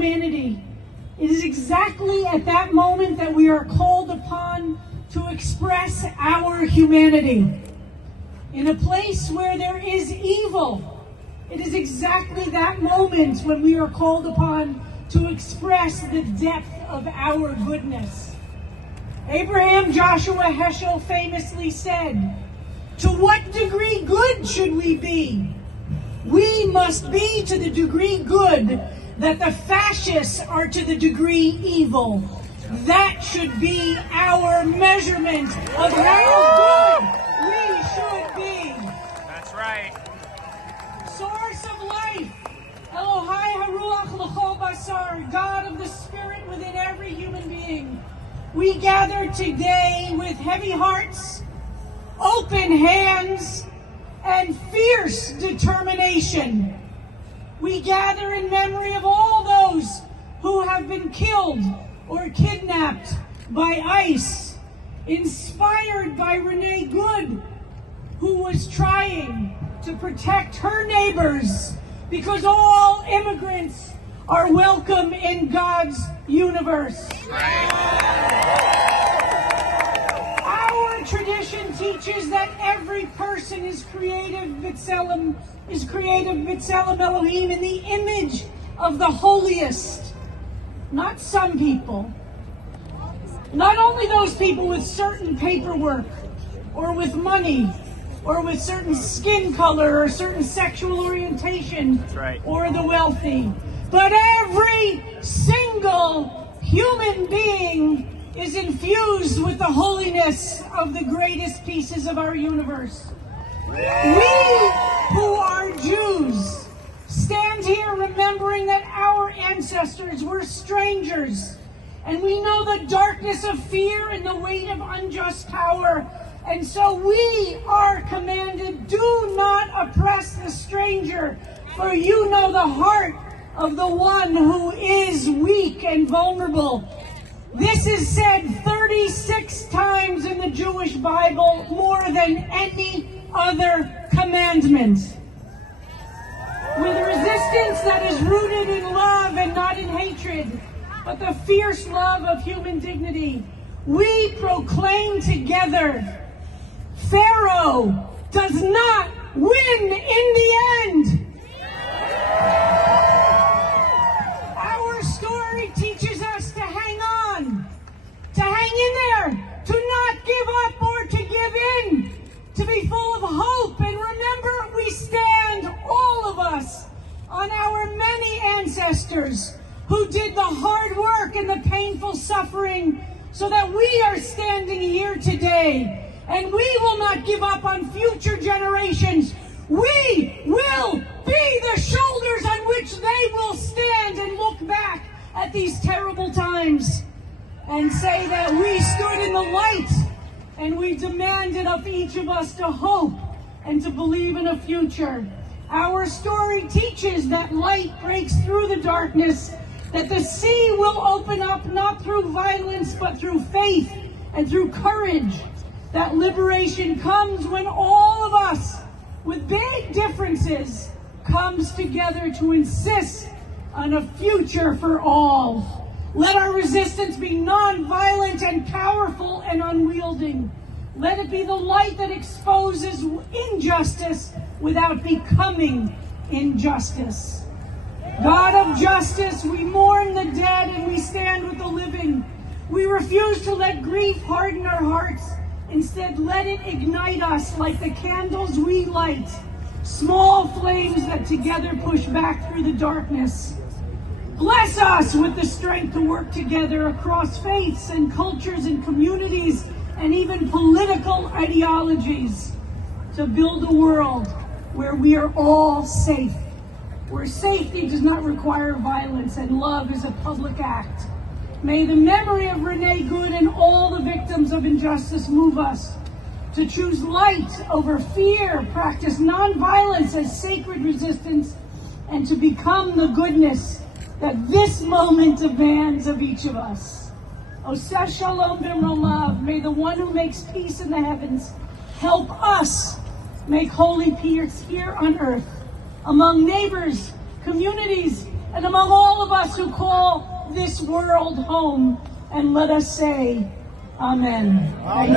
humanity. It is exactly at that moment that we are called upon to express our humanity. In a place where there is evil, it is exactly that moment when we are called upon to express the depth of our goodness. Abraham Joshua Heschel famously said, "To what degree good should we be? We must be to the degree good that the fascists are to the degree evil." That should be our measurement of how good we should be. That's right. Source of life, Elohai Haruach L'chol Basar, God of the Spirit within every human being. We gather today with heavy hearts, open hands, and fierce determination. We gather in memory of all those who have been killed or kidnapped by ICE, inspired by Renee Good, who was trying to protect her neighbors, because all immigrants are welcome in God's universe. Our tradition teaches that every person is creative B'Tselem Elohim, in the image of the holiest. Not some people. Not only those people with certain paperwork, or with money, or with certain skin color, or certain sexual orientation, That's right, or the wealthy, but every single human being is infused with the holiness of the greatest pieces of our universe. We who are Jews stand here remembering that our ancestors were strangers, and we know the darkness of fear and the weight of unjust power, and so we are commanded, do not oppress the stranger, for you know the heart of the one who is weak and vulnerable. This is said 36 times in the Jewish Bible, more than any other commandment. With resistance that is rooted in love and not in hatred, but the fierce love of human dignity, we proclaim together, Pharaoh does not win in the end. Our story teaches us to hang on, to hang in there, to not give up or to give in, to be full of hope. And remember, we stand, all of us, on our many ancestors who did the hard work and the painful suffering so that we are standing here today. And we will not give up on future generations. We will be the shoulders on which they will stand and look back at these terrible times and say that we stood in the light and we demanded of each of us to hope and to believe in a future. Our story teaches that light breaks through the darkness, that the sea will open up not through violence but through faith and through courage, that liberation comes when all of us, with big differences, comes together to insist on a future for all. Let our resistance be non-violent and powerful and unwielding. Let it be the light that exposes injustice without becoming injustice. God of justice, we mourn the dead and we stand with the living. We refuse to let grief harden our hearts. Instead, let it ignite us like the candles we light, small flames that together push back through the darkness. Bless us with the strength to work together across faiths and cultures and communities and even political ideologies to build a world where we are all safe, where safety does not require violence and love is a public act. May the memory of Renee Good and all the victims of injustice move us to choose light over fear, practice nonviolence as sacred resistance, and to become the goodness that this moment demands of each of us. Oseh Shalom B'Rolav, may the one who makes peace in the heavens help us make holy peace here on earth, among neighbors, communities, and among all of us who call this world home. And let us say, Amen. Amen.